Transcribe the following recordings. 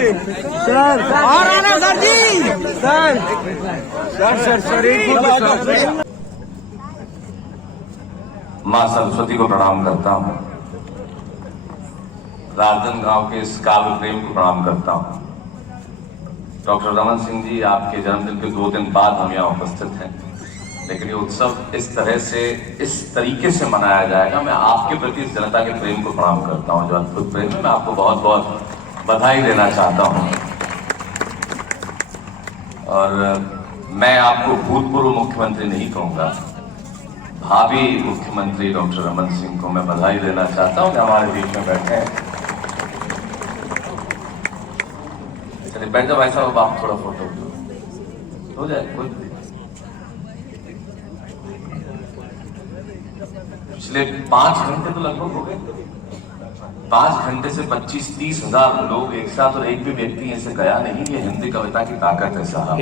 Sir और आना sir जी sir माँ सरस्वती को प्रणाम करता हूँ। राजन गांव के इस काव्य प्रेम को प्रणाम करता हूँ। डॉक्टर रमन सिंह जी, आपके जन्मदिन के 2 दिन बाद हम यहाँ उपस्थित हैं, लेकिन ये उत्सव इस तरह से, इस तरीके से मनाया जाएगा। मैं आपके प्रति इस जनता के प्रेम को प्रणाम करता हूँ, जो अद्भुत प्रेम है। मैं आपको बहुत बहुत बधाई देना चाहता हूँ। और मैं आपको भूतपूर्व मुख्यमंत्री नहीं कहूँगा, भावी मुख्यमंत्री डॉक्टर रमन सिंह को मैं बधाई देना चाहता हूँ कि हमारे बीच में बैठे हैं। चलिए बैठ जाओ भाई साहब, आप थोड़ा फोटो हो जाए। कोई पिछले 5 घंटे तो लगभग हो गए। 5 घंटे से 25-30 हजार लोग एक साथ, और एक भी व्यक्ति ऐसे गया नहीं। ये हिंदी कविता की ताकत है साहब।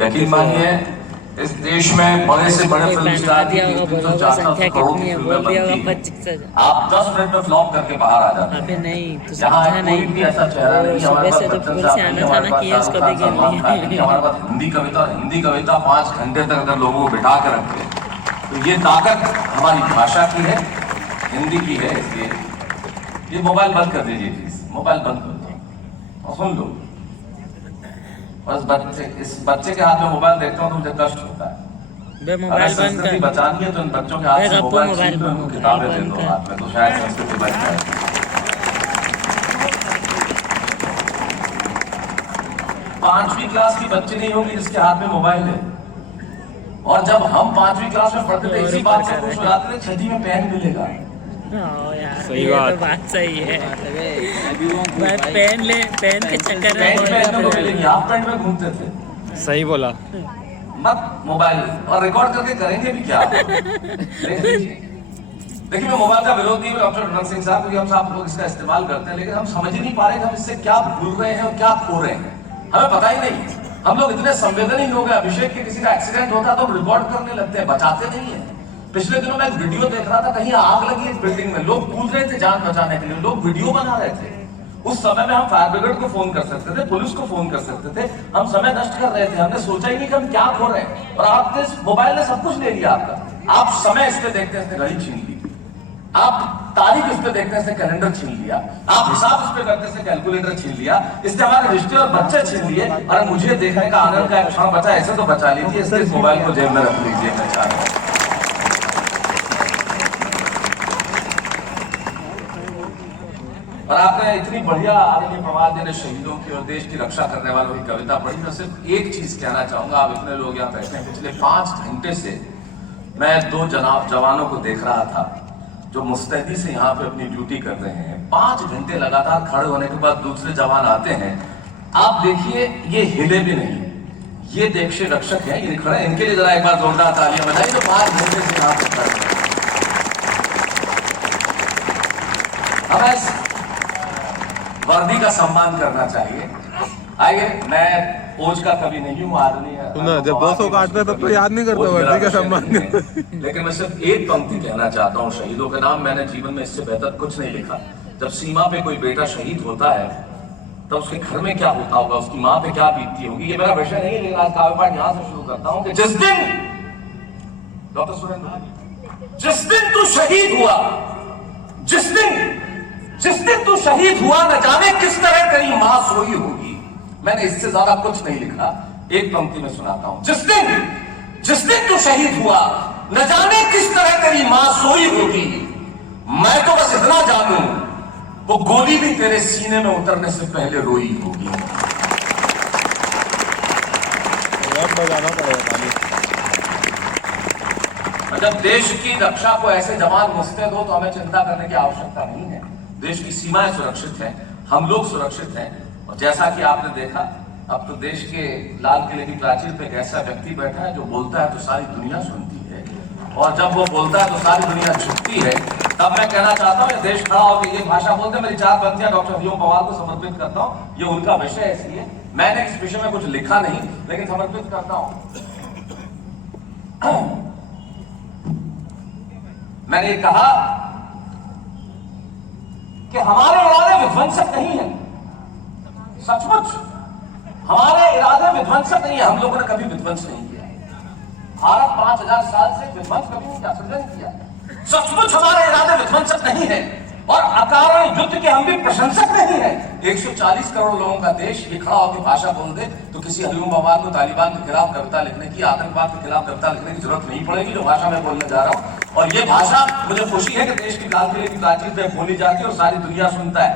यकीन मानिए, इस देश में बड़े से बड़े फिल्म स्टार की 300-400 करोड़ की फिल्में बनती हैं। आप 10 मिनट में फ्लॉप करके बाहर आ जाते हैं। यहाँ कोई भी ऐसा चेहरा नहीं। हमारे पास हिंदी कविता, और हिंदी कविता 5 घंटे तक अगर लोगों को बिठा कर रखे, तो ये ताकत हमारी भाषा की है, हिंदी की है। इसलिए ये मोबाइल बंद कर दीजिए प्लीज, मोबाइल बंद कर दीजिए और सुन लो। बस इस बच्चे के हाथ में मोबाइल देखता हूँ तो मुझे कष्ट होता है। अगर संस्कृति बचानी है तो इन बच्चों के हाथ से मोबाइल छीन दो, उनको किताबें दे दो हाथ में, तो शायद संस्कृति बच जाए। 5वीं क्लास की बच्ची नहीं होगी जिसके हाथ में मोबाइल है। और जब हम 5वीं क्लास में पढ़ते थे, इसी बात से खुश हो जाते थे, 6वीं में पेन मिलेगा। सही बात सही है। पेन के चक्कर में आप पेन में घूमते थे। सही बोला। मत मोबाइल, और रिकॉर्ड करके करेंगे भी क्या? देखिए, मैं मोबाइल का विरोधी हूँ डॉक्टर रमन सिंह साहब, क्योंकि हम सब लोग इसका इस्तेमाल करते हैं, लेकिन हम समझ ही नहीं पा रहे कि हम इससे क्या भूल रहे हैं और क्या खो रहे हैं। हमें पता ही नहीं। हम लोग इतने संवेदनहीन हो गए। अभिषेक के किसी का एक्सीडेंट होता तो रिकॉर्ड करने लगते हैं, बचाते नहीं है। पिछले दिनों मैं एक वीडियो देख रहा था, कहीं आग लगी एक बिल्डिंग में, लोग कूद रहे थे जान बचाने के लिए, लोग वीडियो बना रहे थे। उस समय में हम फायर ब्रिगेड को फोन कर सकते थे, पुलिस को फोन कर सकते थे। हम समय नष्ट कर रहे थे, हमने सोचा ही नहीं कि हम क्या खो रहे हैं। और आपने मोबाइल ने सब कुछ ले लिया आपका। आप समय इस पे देखते हैं, घड़ी छीन ली। आप तारीख इस पे देखते हैं, कैलेंडर छीन लिया। आप हिसाब इस पे करते हैं, कैलकुलेटर छीन लिया। इससे हमारे रिश्ते और बच्चे छीन लिए। और मुझे देखने का आनंद का एक क्षण बचा, ऐसे तो बचा लीजिए। इसलिए इस मोबाइल को जेब में रख लीजिए। मैं चाह रहा हूं और आपने इतनी बढ़िया आदरणीय प्रवाद देने शहीदों की और देश की रक्षा करने वालों की कविता पढ़ी। मैं सिर्फ एक चीज कहना चाहूंगा। आप इतने लोग यहाँ बैठे हैं, पिछले 5 घंटे से मैं 2 जवानों को देख रहा था जो मुस्तैदी से यहाँ पे अपनी ड्यूटी कर रहे हैं। 5 घंटे लगातार खड़े होने के बाद दूसरे जवान आते हैं। आप देखिए, ये हिले भी नहीं। ये देश रक्षक हैं, ये खड़े। इनके लिए जरा एक बार जोरदार तालियां बजाइए। तो 5 घंटे से यहाँ पे खड़े। अब वर्दी का सम्मान करना चाहिए। आइए, मैं फौज का कवि नहीं हूँ, आदमी जब 200 काटते हैं तब तो याद नहीं करते वर्दी का सम्मान। लेकिन मैं सिर्फ एक पंक्ति कहना चाहता हूँ शहीदों के नाम। मैंने जीवन में इससे बेहतर कुछ नहीं लिखा। जब सीमा पे कोई बेटा शहीद होता है तब उसके घर में क्या होता होगा, उसकी माँ पे क्या बीतती होगी। ये मेरा विषय नहीं है, लेकिन आज काव्य पाठ यहाँ से शुरू करता हूँ कि जिस दिन डॉक्टर सुरेंद्र, जिस दिन तू शहीद हुआ, जिस दिन तू शहीद हुआ, न जाने किस तरह तेरी मां सोई होगी। मैंने इससे ज्यादा कुछ नहीं लिखा। एक पंक्ति में सुनाता हूं। जिस दिन तू शहीद हुआ, न जाने किस तरह तेरी मां सोई होगी। मैं तो बस इतना जानू, वो गोली भी तेरे सीने में उतरने से पहले रोई होगी। जब देश की रक्षा को ऐसे जवान मुस्तैद हो तो हमें चिंता करने की आवश्यकता नहीं है। देश की सीमाएं सुरक्षित हैं, हम लोग सुरक्षित हैं। और जैसा कि आपने देखा, अब तो देश के लाल किले की प्राचीर पे एक ऐसा व्यक्ति बैठा है जो बोलता है तो सारी दुनिया सुनती है, और जब वो बोलता है तो सारी दुनिया झुकती है। तब मैं कहना चाहता हूँ, ये देश खड़ा होकर ये भाषा बोलते हैं। मेरी 4 पंक्तियां डॉक्टर हरिओम पवार को समर्पित करता हूँ। ये उनका विषय है, इसलिए मैंने इस विषय में कुछ लिखा नहीं, लेकिन समर्पित करता हूँ। मैंने कहा कि हमारे उड़ाने विध्वंसक नहीं है, सचमुच हमारे इरादे विध्वंसक नहीं है, हम लोगों ने कभी विध्वंस नहीं किया। भारत 5000 साल से विध्वंस कभी नहीं किया, सृजन किया। सचमुच हमारे इरादे विध्वंसक नहीं है और अकारण युद्ध के हम भी प्रशंसक नहीं है। 140 करोड़ लोगों का देश ये खड़ा होकर भाषा बोल दे तो किसी हलीम बवाल को तालिबान के खिलाफ कविता लिखने की, आतंकवाद के खिलाफ कविता लिखने की जरूरत नहीं पड़ेगी, जो भाषा मैं बोलने जा रहा हूँ। और ये भाषा मुझे खुशी है कि देश की लाल किले की बातचीत में बोली जाती है और सारी दुनिया सुनता है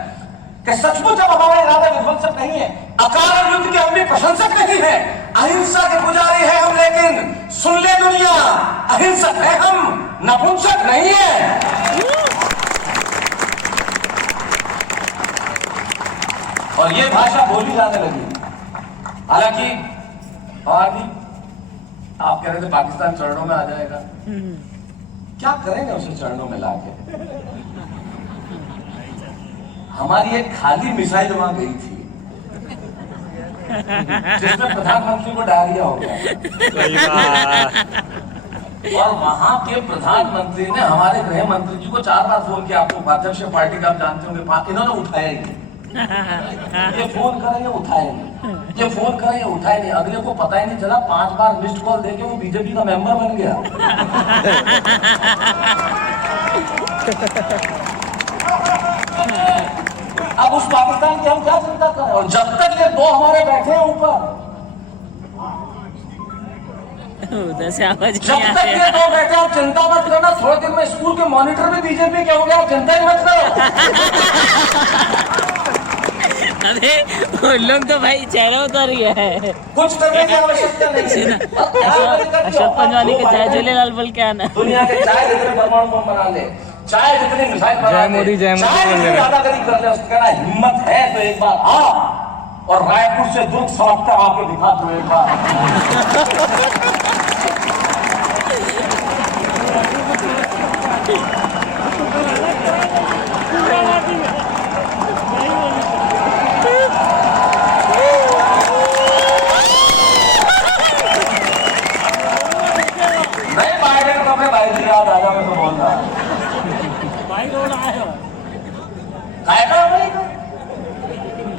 कि सचमुच अब हमारा इरादा विध्वंसक नहीं है, अकारण युद्ध के हम भी प्रशंसक नहीं है, अहिंसा के पुजारी है हम, लेकिन सुन ले दुनिया अहिंसक है हम, नपुंसक नहीं है। और ये भाषा बोली जाने लगी। हालांकि और भी आप कह रहे थे पाकिस्तान चरणों में आ जाएगा, क्या करेंगे उसे चरणों में लाके? हमारी एक खाली मिसाइल वहां गई थी जिसमें प्रधानमंत्री को डायरिया हो गया और वहां के प्रधानमंत्री ने हमारे गृह मंत्री जी को 4 बार फोन किया। आपको अध्यक्ष पार्टी का आप जानते होंगे, इन्होंने उठाया ही नहीं। ये फोन करेंगे उठाए नहीं, ये फोन करेंगे उठाए नहीं। अगले को पता ही नहीं चला 5 बार मिस्ड कॉल देके वो बीजेपी का मेंबर बन गया। अब उस पाकिस्तान की हम क्या चिंता करें? और जब तक ये 2 हमारे बैठे हैं ऊपर, उधर से आवाज जब तक ये 2 बैठे आप चिंता मत करना। थोड़े दिन में स्कूल के मॉनिटर भी बीजेपी के हो गया, आप चिंता ही मत करो। अरे वो लोग तो भाई चेहरा उतर गया है, कुछ करने की आवश्यकता नहीं है। अशोक पंजवानी के जय झूलेलाल बोल के आना। दुनिया के चाहे जितने परमाणु बम बना ले, चाहे जितनी मिसाइल बना ले, चाहे जितनी दादागिरी कर ले, उसका कहना हिम्मत है तो एक बार आ और रायपुर से दुर्ग सड़क तक आके दिखा दो एक बार।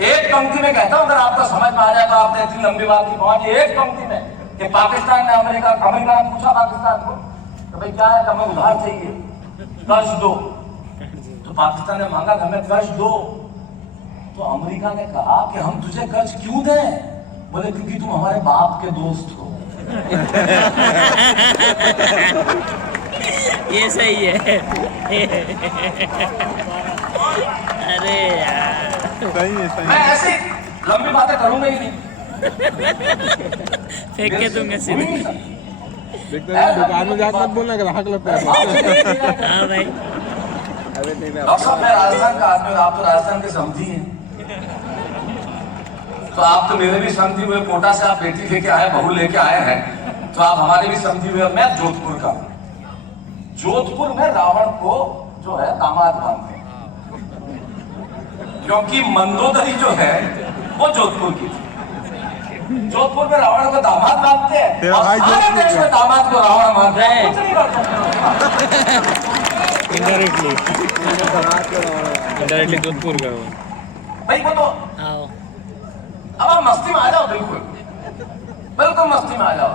एक पंक्ति में कहता हूं, अगर आपको समझ में आ जाए तो आपने इतनी लंबी बात की पहुंची एक पंक्ति में कि पाकिस्तान ने अमेरिका ने पूछा पाकिस्तान को तो भाई क्या है, हमें उधार चाहिए, कर्ज दो। तो पाकिस्तान ने मांगा हमें कर्ज दो, तो अमेरिका ने कहा कि हम तुझे कर्ज क्यों दें? बोले क्योंकि तुम हमारे बाप के दोस्त हो। ये सही है। अरे यार सही है। मैं ऐसी लंबी बातें करूंगा ही नहीं, फेंक के दूंगा सीधे। देखते हैं दुकान में जाकर मत बोलना, ग्राहक लगता है। हाँ भाई, डॉक्टर साहब मैं राजस्थान का आदमी, आप तो राजस्थान के समझी हैं, तो आप तो मेरे भी समझी हुए, कोटा से आप बेटी लेके आए, बहू लेके आए हैं, तो आप हमारे भी समझी हुए। मैं जोधपुर का, जोधपुर में रावण को जो है दामाद मानते हैं, क्योंकि मंदोदरी जो है वो जोधपुर की थी। जोधपुर में रावण को दामाद मानते हैं और सारे देश में दामाद को रावण मानते हैं। कुछ नहीं करते इनडायरेक्टली जोधपुर का भाई वो तो आओ अब आप मस्ती में आ जाओ, बिल्कुल बिल्कुल मस्ती में आ जाओ,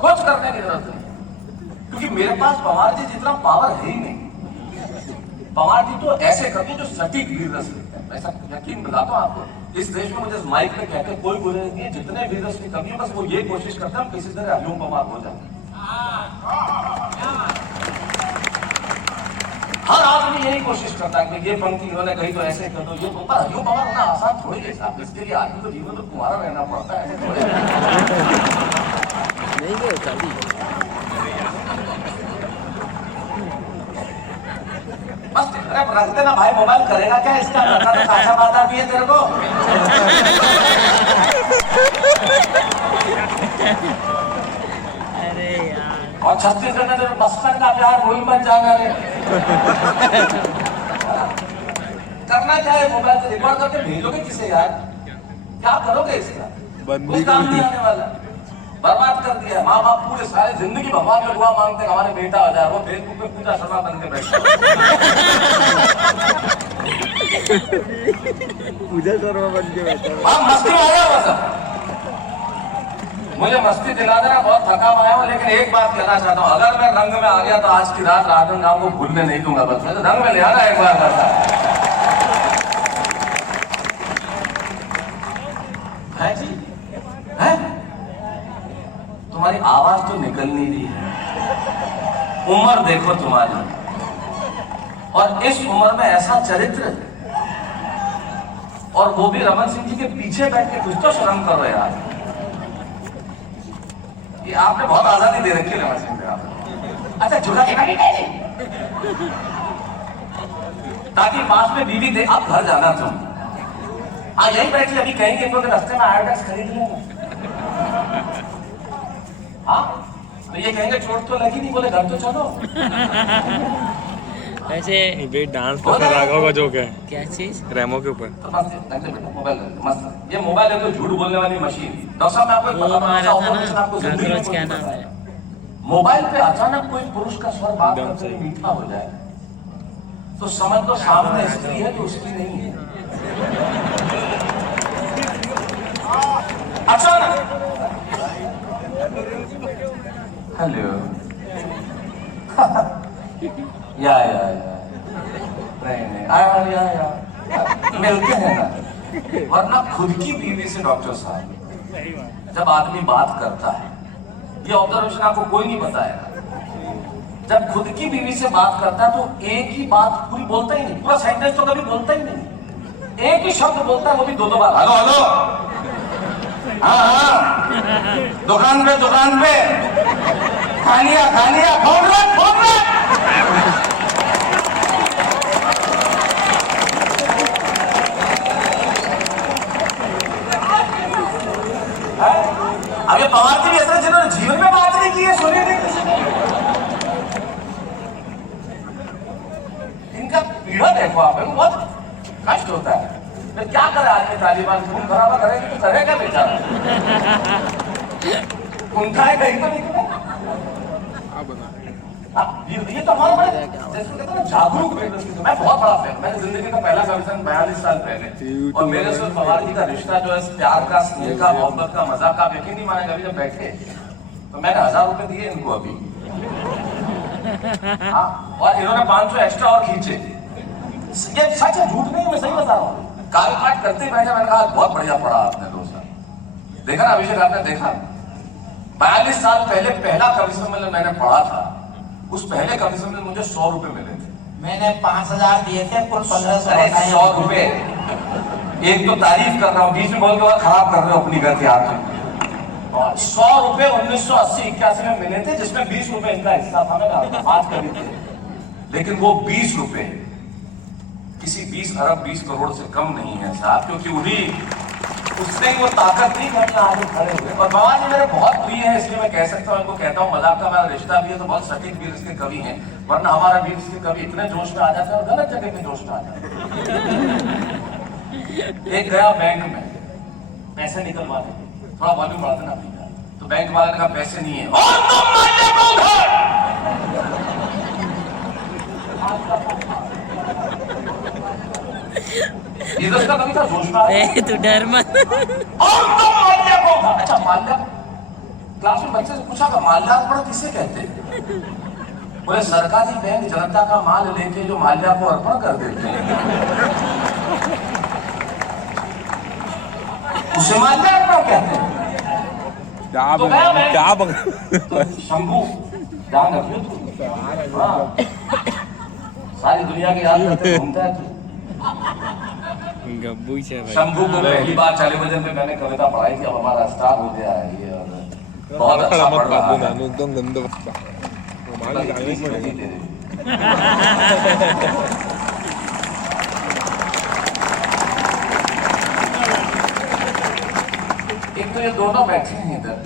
कुछ करने की जरूरत नहीं, क्योंकि मेरे पास पवार जी जितना पावर है ही नहीं। पवार जी तो ऐसे करते जो सटीक वीर रस लेते हैं, ऐसा यकीन बताता हूँ आपको। इस देश में मुझे माइक में कहते कोई बोले नहीं, जितने वीर रस की कमी है बस वो ये कोशिश करते हैं किसी तरह हरिओम पवार हो जाए। हर आदमी यही कोशिश करता है कि ये पंक्ति इन्होंने कही तो ऐसे कर दो, ये पर हरिओम पवार होना आसान थोड़ी है साहब, इसके लिए आदमी को जीवन तो कुमारा रहना पड़ता है, ऐसे थोड़ी बस। अरे रख देना भाई, मोबाइल करेगा क्या इसका, तो काशा बाधा भी है तेरे को। अरे यार, और छत्तीसगढ़ में तो बचपन का प्यार भूल मत जाना रे। करना क्या है, मोबाइल से रिकॉर्ड करके भेजोगे किसे यार? क्या करोगे इसका? कोई काम नहीं आने वाला, बर्बाद कर दिया। माँ बाप पूरे सारे जिंदगी भगवान में दुआ मांगते हैं हमारे बेटा आ जाए, वो फेसबुक पे पूजा शर्मा बन के बैठे। पूजा शर्मा बन के बैठा हाँ मस्ती में आया हुआ सब। मुझे मस्ती दिला देना, बहुत थका आया हूँ, लेकिन एक बात कहना चाहता हूँ, अगर मैं रंग में आ गया तो आज की रात राजनांदगांव को भूलने नहीं दूंगा। बस मैं तो रंग में ले आना एक बार करता है जी है। तुम्हारी आवाज तो निकल नहीं रही है, उम्र देखो तुम्हारी, और इस उम्र में ऐसा चरित्र, और वो भी रमन सिंह जी के पीछे बैठ के। कुछ तो शर्म करो यार, ये आपने बहुत आजादी दे रखी है रमन सिंह जी। अच्छा झुका के ताकि पास में बीवी दे, आप घर जाना तुम यही बैठी, अभी कहेंगे इनको रास्ते में आयोडेक्स खरीद लेना। हाँ तो ये कहेंगे चोट तो लगी नहीं, बोले घर तो चलो। वैसे डांस तो सर राघव का जोक है, क्या चीज? रेमो के ऊपर। तो मोबाइल मस्त, ये मोबाइल है तो झूठ बोलने वाली मशीन। डॉक्टर साहब मैं आपको वो हमारा था ना काकरोच, क्या नाम है? मोबाइल पे अचानक कोई पुरुष का स्वर बात करते हुए मीठा हो जाए तो समझ लो सामने स्त्री है तो उसकी नहीं है। अचानक हेलो या नहीं या मिलते हैं ना। वरना खुद की बीवी से डॉक्टर साहब जब आदमी बात करता है, ये ऑब्जर्वेशन आपको कोई नहीं बताएगा, जब खुद की बीवी से बात करता है तो एक ही बात पूरी बोलता ही नहीं, पूरा सेंटेंस तो कभी बोलता ही नहीं, एक ही शब्द बोलता है, वो भी दो बार। हेलो हेलो, हाँ दुकान पे खानिया फोन रख। अब ये पवार जी भी ऐसा जिन्होंने जीवन में बात नहीं की है, सुनिए नहीं किसी ने। इनका पीड़ा देखो आप, बहुत कष्ट होता है। तो क्या करे आदमी, तालिबान खून खराबा करेगी तो करेगा बेचारा, उनका है कहीं तो नहीं करेगा। ये तो हमारा बड़े जैसे कहते हैं ना जागरूक व्यक्ति। मैं बहुत बड़ा फैन, मैंने जिंदगी का पहला कमीशन 42 साल पहले, और मेरे से पवार जी का रिश्ता जो है प्यार का, स्नेह का, मोहब्बत का, मजाक का, यकीन नहीं मानेगा। अभी जब बैठे तो मैंने 1000 रुपए दिए इनको अभी, हाँ, और इन्होंने 500 एक्स्ट्रा और खींचे। ये सच है, झूठ नहीं, मैं सही बता रहा हूँ। काट करते ही बैठा, मैंने कहा बहुत बढ़िया पढ़ा आपने दोस्त। देखा ना अभिषेक, आपने देखा 42 साल पहले पहला कवि सम्मेलन मैंने पढ़ा था, उस पहले कवि सम्मेलन मुझे 100 रुपए मिले थे। मैंने 5000 दिए थे, कुल 1500। 100 रुपए, एक तो तारीफ कर रहा हूँ, बीच में बोल के खराब कर रहे हो अपनी गति हाथ में। 100 रुपए 1980-81 में मिले थे, जिसमें 20 रुपए इनका हिस्सा था, मैंने बात करी थी। लेकिन वो 20 रुपए किसी 20 अरब 20 करोड़ से कम नहीं है साहब, क्योंकि उन्हीं उसने वो ताकत नहीं करना आगे खड़े हुए। और बाबा जी मेरे बहुत प्रिय है, इसलिए मैं कह सकता हूँ, इनको कहता हूँ, मजाक का मेरा रिश्ता भी है, तो बहुत सटीक वीर इसके कवि हैं। वरना हमारा वीर इसके कवि इतने जोश में आ जाते हैं और गलत जगह पे जोश में आ जाते हैं। एक गया बैंक में पैसे निकलवाने, थोड़ा वॉल्यूम बढ़ा देना भैया, तो बैंक वाले ने कहा पैसे नहीं है, और तुम मान्य को उधर। इधर का कभी था जोश में तू डर मत। और तो माल्या को, अच्छा माल्या, क्लास में बच्चे से पूछा था माल्यार्पण किसे कहते हैं? बोले सरकारी बैंक जनता का माल लेके जो माल्या को अर्पण कर देते हैं उसे माल्यार्पण कहते हैं। तो शंभू ध्यान रखियो तू, सारी दुनिया के याद करते घूमता है तू। गब्बू से शंभू को पहली बार चले भजन में मैंने कविता पढ़ाई थी, अब हमारा स्टार हो गया है ये, और बहुत अच्छा पढ़ रहा है। एकदम गंदा बच्चा एक तो ये दोनों बैठे हैं इधर,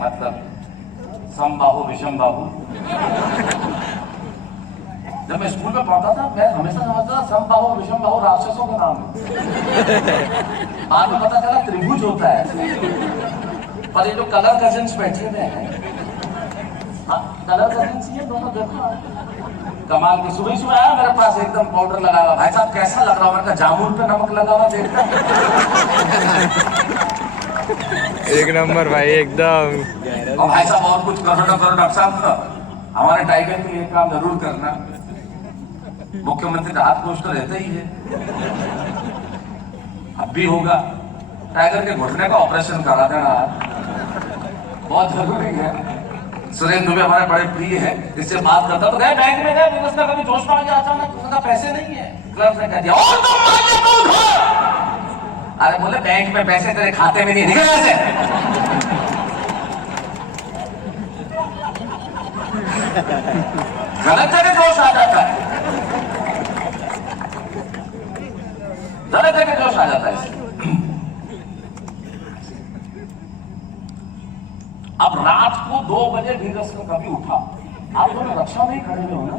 मतलब समबाहु विषम बाहु। जब मैं स्कूल में पढ़ता था, मैं हमेशा समझता था समबाहु विषम बाहु राक्षसों का नाम है। बाद में पता चला त्रिभुज होता है। पर ये जो कलर कजिन्स बैठे हुए हैं, हाँ, कलर करनी चाहिए दोनों, देखो कमाल की। सुबह सुबह आया मेरे पास एकदम पाउडर लगा हुआ, भाई साहब कैसा लग रहा है, जामुन पे नमक लगा हुआ देखता। एक नंबर भाई एकदम। और भाई साहब और कुछ करो ना करो डॉक्टर साहब, हमारे टाइगर के लिए काम जरूर करना। मुख्यमंत्री राहत कोष तो रहता ही है, अब भी होगा। टाइगर के घुटने का ऑपरेशन करा देना बहुत जरूरी है। सुरेंद्र दुबे हमारे बड़े प्रिय है, इससे बात करता तो गए बैंक में गए, बिजनेस का कभी जोश पड़ गया अचानक, उसका पैसे नहीं है, क्लर्क ने कह दिया और तुम मालिक कौन हो? अरे बोले बैंक में पैसे तेरे खाते में नहीं, निकल ऐसे। गलत जगह जोश आ जाता है, गलत जगह जोश आ जाता है। अब रात को 2 बजे धीरज को कभी उठा, आप दोनों रक्षा में ही खड़े हुए हो ना?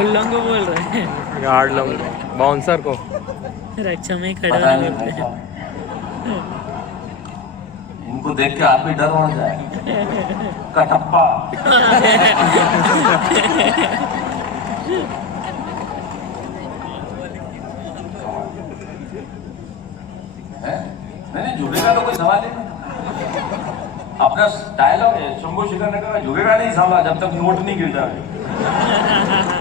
उल्लंघ बोल रहे हैं, गार्ड लोग बाउंसर को रक्षा में ही खड़े पता होने नहीं बोलते भाई हैं। साहब, इनको देख के आदमी डर उड़ जाए। कटप्पा है? नहीं झुकेगा तो कोई सवाल ही नहीं। अपना डायलॉग है, शंभू शिखर ने कहा झुकेगा नहीं साला जब तक नोट नहीं गिर जाए,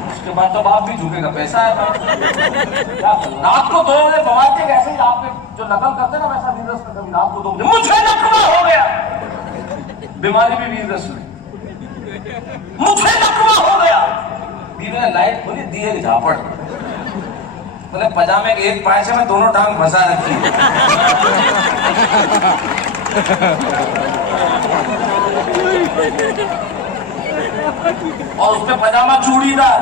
उसके बाद तो बाप भी झुकेगा, पैसा है क्या करूं? रात को 2 बजे बवाल के ऐसे ही आपके जो नकल करते ना वैसा वीरस का कभी रात को 2 बजे मुझे नकमा हो गया, बीमारी भी वीरस में, मुझे नकमा हो गया। बीवी ने लाइट खोली, दिए की झापड़, बोले पजामे के एक पाय से मैं दोनों टांग फंसा रखी है। और उसमें पजामा चूड़ीदार,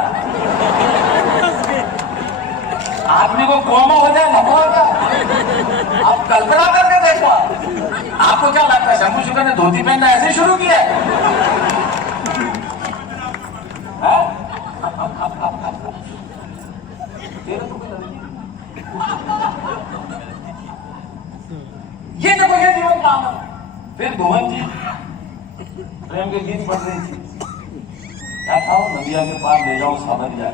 आदमी को कोमा हो जाए लफड़ा। आप कल्पना करके देखो, आपको क्या लगता है शंभू शुक्र ने धोती पहनना ऐसे शुरू किया है? ये देखो ये जीवन का आनंद। फिर भुवन जी प्रेम के गीत पढ़ रही थी, क्या था वो, नदिया के पार ले जाओ सावरिया,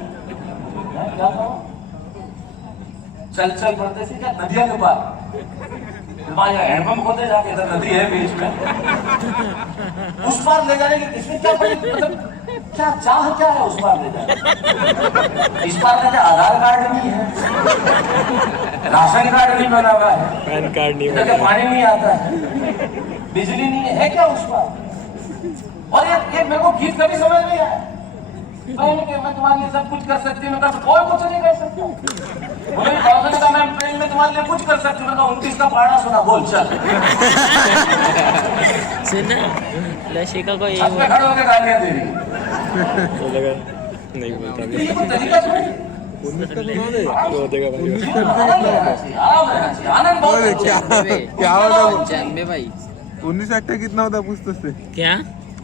क्या था वो? चल चल पढ़ते थे क्या नदिया के पार, हैंडपंप खोते जाके, इधर नदी है बीच में, उस पार ले जाने की इसमें क्या मतलब क्या चाह क्या है उस पार ले जाए? इस पार ले आधार कार्ड नहीं है, राशन कार्ड नहीं बना हुआ है, पैन कार्ड नहीं इधर पानी नहीं आता है, बिजली नहीं है क्या उस पार? और ये मेरे को गीत कभी समझ नहीं आया। मैं तुम्हारे लिए सब कुछ कर सकती हूँ, कोई कुछ नहीं कर सकता। मैं ट्रेन में तुम्हारे लिए कुछ कर सकती हूँ, 29 का पहाड़ा सुना, बोल चल। सुना लशिका को छत पे खड़े होकर गालियां दे रही, नहीं बोलता ये कोई तरीका थोड़ी। 19 का सुना दे तो देगा भाई। आराम रहना चाहिए, आनंद बहुत बोले अच्छा है। क्या होगा? जानबे भाई 19 अट्ठा कितना होता पूछ तो से? क्या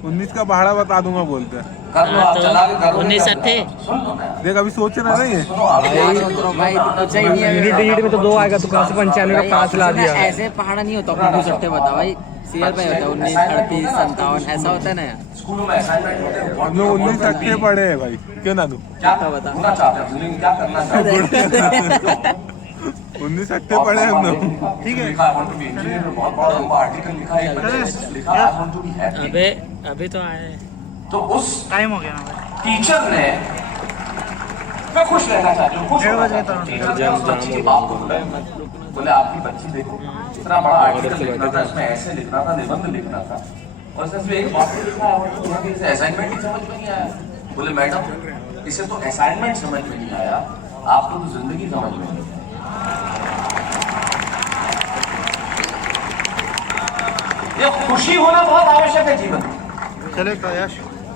19 का भाड़ा बता दूंगा बोलते हैं। कर लो आप, चला के कर लो। 19 अट्ठे सुन लो ना, देख अभी सोचना नहीं है। सुनो आप, यूनिट डिजिट में तो 2 आएगा, तो कहाँ से 95 का 5 ला दिया। ऐसे पहाड़ा नहीं होता, 19 अट्ठे बता भाई, सीरियल पे होता है 19, 38, 57 ऐसा होता है ना यार। स्कूलों में असाइनमेंट होते हैं, हम लोग 19 अट्ठे पढ़े हैं भाई, क्यों ना दूं? क्या होना चाहते हैं, फीलिंग क्या करना चाहते हैं? 19 अट्ठे पढ़े हम लोग। ठीक है, लिखा I want to be engineer, बहुत बड़ा लंबा आर्टिकल लिखा है, लिखा I want to be happy। अबे तो आए तो उस टाइम हो गया ना, टीचर ने, मैं खुश रहना चाहती हूँ, खुश होना चाहती हूँ। टीचर ने उस बच्ची के बाप को बुलाया, बोले आपकी बच्ची देखो, इतना बड़ा आर्टिकल लिखना था, इसमें ऐसे लिखना था, निबंध लिखना था, और इसमें एक बात लिखा है, इसे असाइनमेंट ही समझ में नहीं आया। बोले मैडम इसे तो असाइनमेंट समझ में नहीं आया, आपको तो जिंदगी समझ में नहीं आई। ये खुशी होना बहुत आवश्यक है जीवन में। चले प्रयास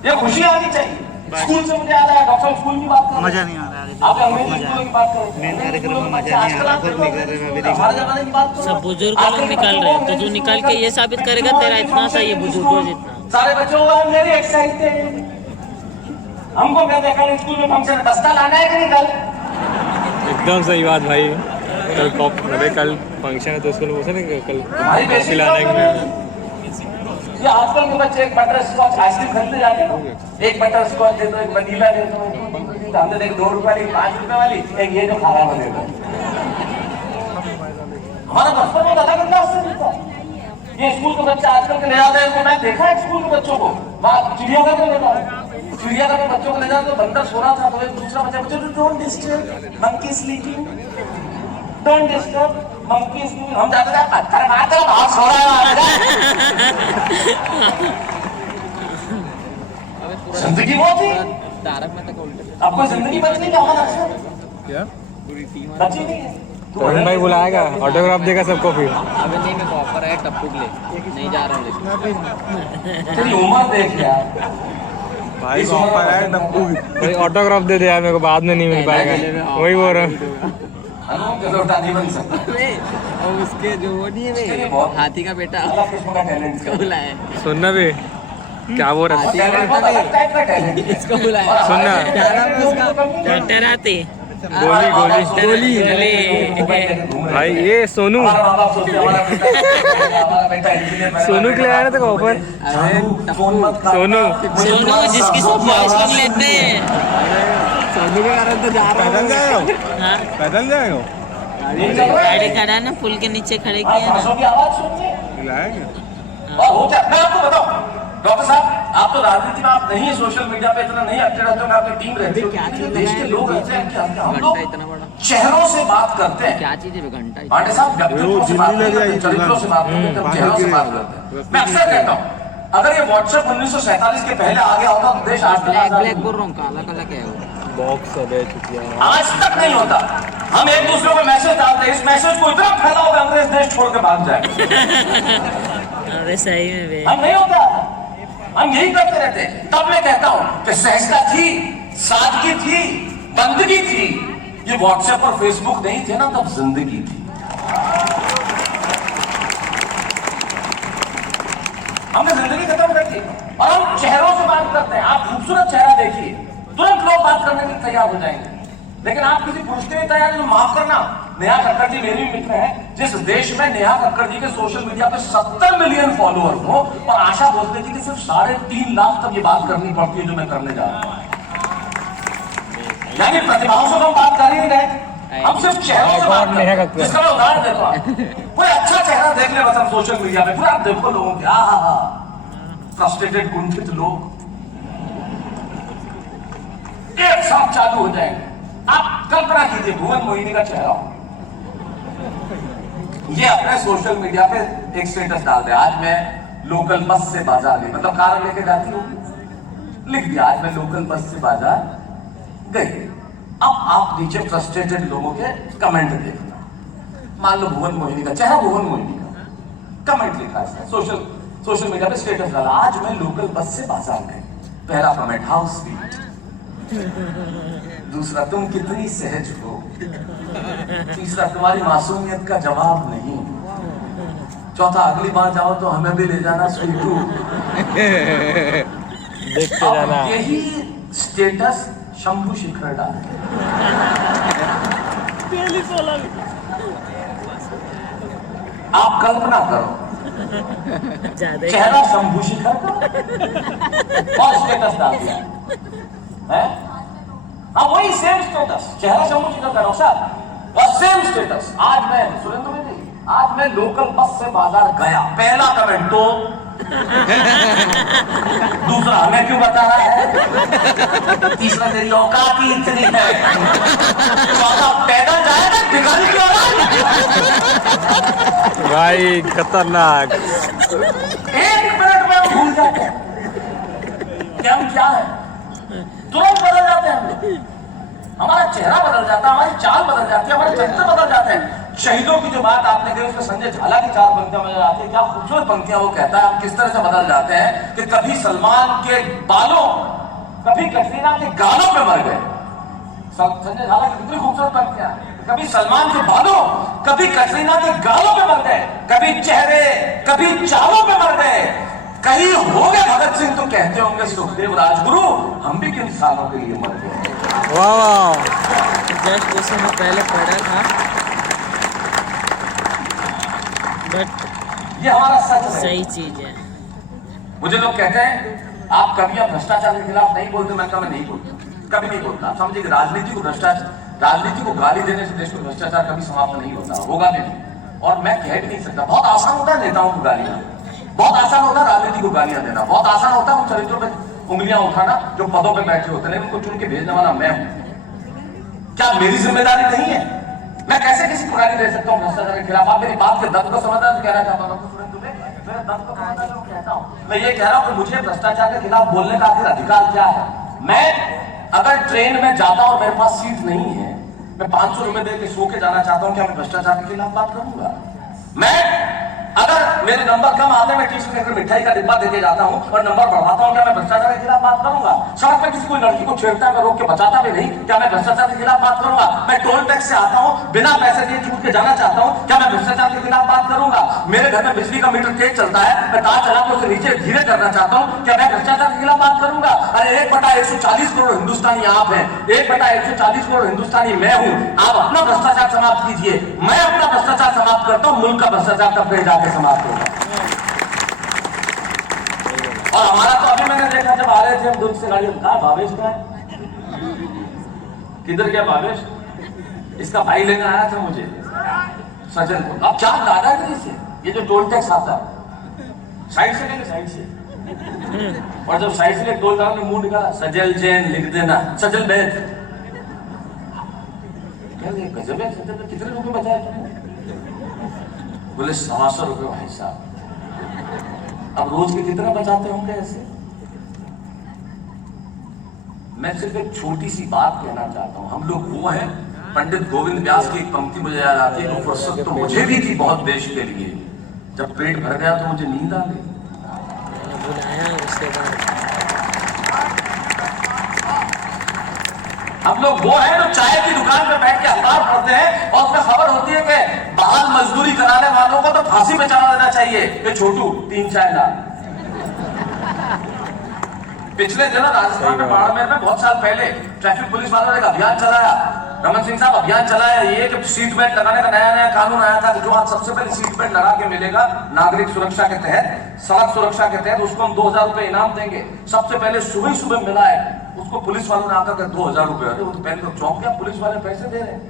ये खुशी आनी चाहिए। स्कूल से मुझे आता है, डॉक्टर स्कूल की बात कर, मजा नहीं आ रहा है। आप अंग्रेजी स्कूल की बात करें, मेन कार्यक्रम में मजा नहीं आ रहा, खुद निकल रहे हैं अभी देखो। हमारे जमाने की बात करो, सब बुजुर्ग लोग निकाल रहे हैं, तो तू निकाल के ये साबित करेगा तेरा इतना सा ये बुजुर्गों जितना। सारे बच्चों को मेरी एक्सरसाइज थे, हमको कहते हैं कल स्कूल में फंक्शन, दस्ता लाना है कि नहीं कल? एकदम सही बात भाई। कल फंक्शन है तो उसको बोलते ना कल तुम्हारी बेइज्जती लाना है। ये आजकल के बच्चे एक बटर स्कॉच आइसक्रीम खरीदने जाते हो, एक बटर स्कॉच दे दो, एक वनीला दे दो, तो हमने देख 2 रुपए वाली, 5 रुपए वाली, एक ये जो खराब हो गया। हमारा बचपन में दादा कितना उससे मिलता। ये स्कूल के बच्चे आजकल के ले जाते हैं, मैं देखा है स्कूल के बच्चों को वहाँ चिड़ियाघर में लेता है, चिड़ियाघर में बच्चों को ले जाते, तो बंदर सो रहा था तो एक दूसरा बच्चा don't disturb monkey sleeping, don't disturb monkey sleeping. हम जाते थे पत्थर मारते हो, बहुत सो रहा है। जिंदगी बहुत थी, तारक मेहता का उल्टा आपको जिंदगी बचने क्या होगा अक्सर क्या बची नहीं है। तरुण भाई बुलाएगा, ऑटोग्राफ देगा सबको फिर। अबे नहीं, मेरे को ऑफर है टप्पू के लिए, नहीं जा रहा हूँ लेकिन तेरी उम्र देख यार, भाई को ऑफर है डब्बू की। भाई ऑटोग्राफ दे दे यार, मेरे को बाद में नहीं मिल पाएगा। वही बोल रहा हूँ। लोटा नहीं बन सकता। और उसके जो वो नहीं है उसके लिए वे, बहुत- हाथी का बेटा अलग किस्म का टैलेंट इसको बुलाया है। सुनना भी क्या बोल रहा है? टैलेंट बहुत अलग टाइप का टैलेंट है। इसको बुलाया है। सुनना। क्या नाम है उसका? डराते गोली गोली भाई ये सोनू हमारा बेटा इंजीनियर सोनू के लिए आया ना तेरे को ऑफर। फोन मत कर। सोनू सोनू जिसकी सब बॉयज लोग लेते हैं। सोनू के कारण तो जा रहा पैदल हूँ। जाएगा हाँ पैदल जाएगा गाड़ी खड़ा ना पुल के नीचे खड़े किए ना। सांसों की आवाज सुनते बुलाएगा और हो क्या। मैं आपको बताऊं डॉक्टर साहब, आप तो राजनीति में आप नहीं है, सोशल मीडिया पे इतना नहीं एक्टिव रहते हो, आपकी टीम रहती है, देश के लोग रहते हैं, हम लोग घंटा इतना बड़ा चेहरों से बात करते हैं। क्या चीज है वे घंटा पांडे साहब व्यक्तित्व से बात दिल्ली नहीं ले करते, जाइए चरित्रों से बात नहीं करते, हम चेहरों से बात करते हैं। मैं अक्सर कहता हूँ अगर ये व्हाट्सएप 1947 के पहले आ गया होता तो देश आज तक ब्लैक आजाद ब्लैक बोल रहा हूँ, काला काला क्या है वो? बॉक्स सब है चुकिया। आज तक नहीं होता। हम एक दूसरे को मैसेज डालते हैं, इस मैसेज को इतना फैला होगा अंग्रेज देश छोड़ के भाग जाए। अरे सही में बे। हम नहीं होता, हम यही करते रहते हैं। तब मैं कहता हूं कि सहजता थी, सादगी थी, बंदगी थी। ये व्हाट्सएप और फेसबुक नहीं थे ना, तब जिंदगी थी। हमने जिंदगी खत्म कर दी और हम चेहरों से बात करते हैं। आप खूबसूरत चेहरा देखिए, तुरंत लोग बात करने के लिए तैयार हो जाएंगे। लेकिन आप किसी पुरुष के लिए तैयार हैं तो माफ करना, नेहा कक्कड़ जी मेरी मित्र है। जिस देश में नेहा कक्कड़ जी के सोशल मीडिया पे 70 मिलियन फॉलोअर हो और आशा बोलते थी कि सिर्फ 3.5 लाख तक ये बात करनी पड़ती है जो मैं करने जा रहा हूं। यानी प्रतिभाओं से तो हम बात कर ही नहीं रहे, हम सिर्फ चेहरों से बात कर रहे हैं। जिसका मैं उदाहरण देता हूं, कोई अच्छा चेहरा देख ले बस हम सोशल मीडिया पे, फिर आप देखो लोगों के फ्रस्ट्रेटेड कुंठित लोग एक साथ चालू हो जाएंगे। आप कल्पना कीजिए भुवन मोहिनी का चेहरा, ये अपने सोशल मीडिया पे एक स्टेटस डाल दे, आज मैं लोकल बस से बाजार गई, मतलब कार लेके जाती होगी, लिख दिया आज मैं लोकल बस से बाजार गई। अब आप नीचे फ्रस्ट्रेटेड लोगों के कमेंट देखना, मान लो भुवन मोहिनी का चेहरा, भुवन मोहिनी का कमेंट लिखा है सोशल मीडिया पे स्टेटस डाला, आज मैं लोकल बस से बाजार गई। पहला कमेंट हाउ स्वीट, दूसरा तुम कितनी सहज हो, तीसरा तुम्हारी मासूमियत का जवाब नहीं, चौथा अगली बार जाओ तो हमें भी ले जाना स्वीटू। देखते जाना। यही स्टेटस शंभू शिखर डाल, आप कल्पना करो ज्यादा चेहरा शंभू शिखर का और स्टेटस डाल दिया है। हाँ वही सेम स्टेटस, चेहरा शंभू शिखर का साहब और सेम स्टेटस, आज मैं सुरेंद्र जी आज मैं लोकल बस से बाजार गया, पहला कमेंट तो दूसरा हमें क्यों बता रहा है, तीसरा तेरी औकात ही इतनी है, चौथा पैदल जाएगा भिखारी क्यों रहा है? भाई खतरनाक। 1 मिनट में हम भूल जाते हैं कि हम क्या है, तुरंत बदल जाते हैं हम लोग। हमारा चेहरा बदल जाता है, हमारी चाल बदल जाती है, हमारे चरित्र बदल जाते हैं। शहीदों की जो बात आपने कही उसमें संजय झाला की 4 पंक्तियां मुझे आती है, क्या खूबसूरत पंक्तियां वो कहता है, हम किस तरह से बदल जाते हैं कि कभी सलमान के बालों, कभी कटरीना के गालों पे मर गए। संजय झाला की कितनी खूबसूरत पंक्तियां, कभी सलमान के बालों, कभी कटरीना के गालों पे मर गए, कभी चेहरे, कभी चालों पे मर गए, कहीं हो गए भगत सिंह तो कहते होंगे सुखदेव राजगुरु, हम भी किन सालों के लिए मर गए। वाह जस्ट उसे मैं पहले पढ़ा था, बट ये हमारा सच है। सही चीज है। मुझे लोग कहते हैं आप कभी अब भ्रष्टाचार के खिलाफ नहीं बोलते, मैं नहीं बोलता, कभी नहीं बोलता। आप समझिए राजनीति को भ्रष्टाचार, राजनीति को गाली देने से देश में भ्रष्टाचार कभी समाप्त नहीं होता, होगा भी नहीं, और मैं कह भी नहीं सकता। बहुत आसान होता है नेताओं को गालियां, बहुत आसान होता है राजनीति को गालियां देना, बहुत आसान होता है उन चरित्रों पर उंगलियां उठाना जो पदों पर बैठे होते हैं, लेकिन उनको चुन के भेजने वाला मैं हूं। क्या मेरी जिम्मेदारी नहीं है? मैं कैसे किसी को गाली दे सकता हूँ भ्रष्टाचार के खिलाफ? आप मेरी बात के दर्द को समझना तो कहना चाहता हूँ, मैं ये कह रहा हूं कि मुझे भ्रष्टाचार के खिलाफ बोलने का आखिर अधिकार क्या है? मैं अगर ट्रेन में जाता और मेरे पास सीट नहीं है, मैं 500 रुपए दे के सो के जाना चाहता हूं, क्या मैं भ्रष्टाचार के खिलाफ बात करूंगा? मैं अगर मेरे नंबर कम आते हैं, मैं टीचर के मिठाई का डिब्बा देके जाता हूं और नंबर बढ़ाता हूं, क्या मैं भ्रष्टाचार के खिलाफ बात करूंगा? सड़क पे किसी कोई लड़की को छेड़ता है, मैं रोक के बचाता भी नहीं, क्या मैं भ्रष्टाचार के खिलाफ बात करूंगा? मैं टोल टैक्स से आता हूं, बिना पैसे दिए छूट के जाना चाहता हूं, क्या मैं भ्रष्टाचार के खिलाफ बात करूंगा? मेरे घर में बिजली का मीटर तेज चलता है, मैं तार चला के उसे नीचे धीरे करना चाहता हूं, क्या मैं भ्रष्टाचार के खिलाफ बात करूंगा? अरे 1/140 करोड़ हिंदुस्तानी आप हैं, 1/140 करोड़ हिंदुस्तानी मैं हूं। आप अपना भ्रष्टाचार समाप्त कीजिए, मैं अपना भ्रष्टाचार समाप्त करता हूं, मुल्क का भ्रष्टाचार तब कहीं जाके समाप्त होगा। और हमारा तो अभी मैंने देखा जब आ रहे थे हम दूध से गाड़ी, कहा भावेश का है, किधर गया भावेश? इसका भाई लेने आया था मुझे, सजन को। अब क्या दादागिरी से ये जो टोल टैक्स आता है, साइड से लेंगे, साइड से, और जब साइड से टोल टैक्स में मुंह निकाला, सजल जैन लिख देना, सजल बैठ, गजब है, सजल कितने रुपए बचाए तुमने? बोले 125 रुपए भाई साहब। अब रोज के कितने बचाते होंगे ऐसे? मैं सिर्फ एक छोटी सी बात कहना चाहता हूं, हम लोग वो हैं, पंडित गोविंद व्यास की एक पंक्ति मुझे याद आती है, वो फुर्सत तो मुझे भी थी बहुत देश के लिए, जब पेट भर गया तो मुझे नींद आ गई। हम लोग वो हैं जो चाय की दुकान पे बैठ के अखबार पढ़ते हैं और उसमें खबर होती है कि बाल मजदूरी कराने वालों को तो फांसी पे चढ़ा देना चाहिए। ये छोटू 3 चाय ला। पिछले दिनों राजस्थान में बाड़मेर में बहुत साल पहले ट्रैफिक पुलिस वालों ने एक अभियान चलाया, रमन सिंह साहब अभियान चलाया, ये कि सीट बेल्ट लगाने का नया कानून आया था, जो आज सबसे पहले सीट बेल्ट लगा के मिलेगा नागरिक सुरक्षा के तहत, सड़क सुरक्षा के तहत, उसको हम 2000 रुपए इनाम देंगे। सबसे पहले सुबह मिला है उसको, पुलिस वालों ने आकर 2000 रुपए, अरे वो तो पहले तो चौंक गया, पुलिस वाले पैसे दे रहे हैं।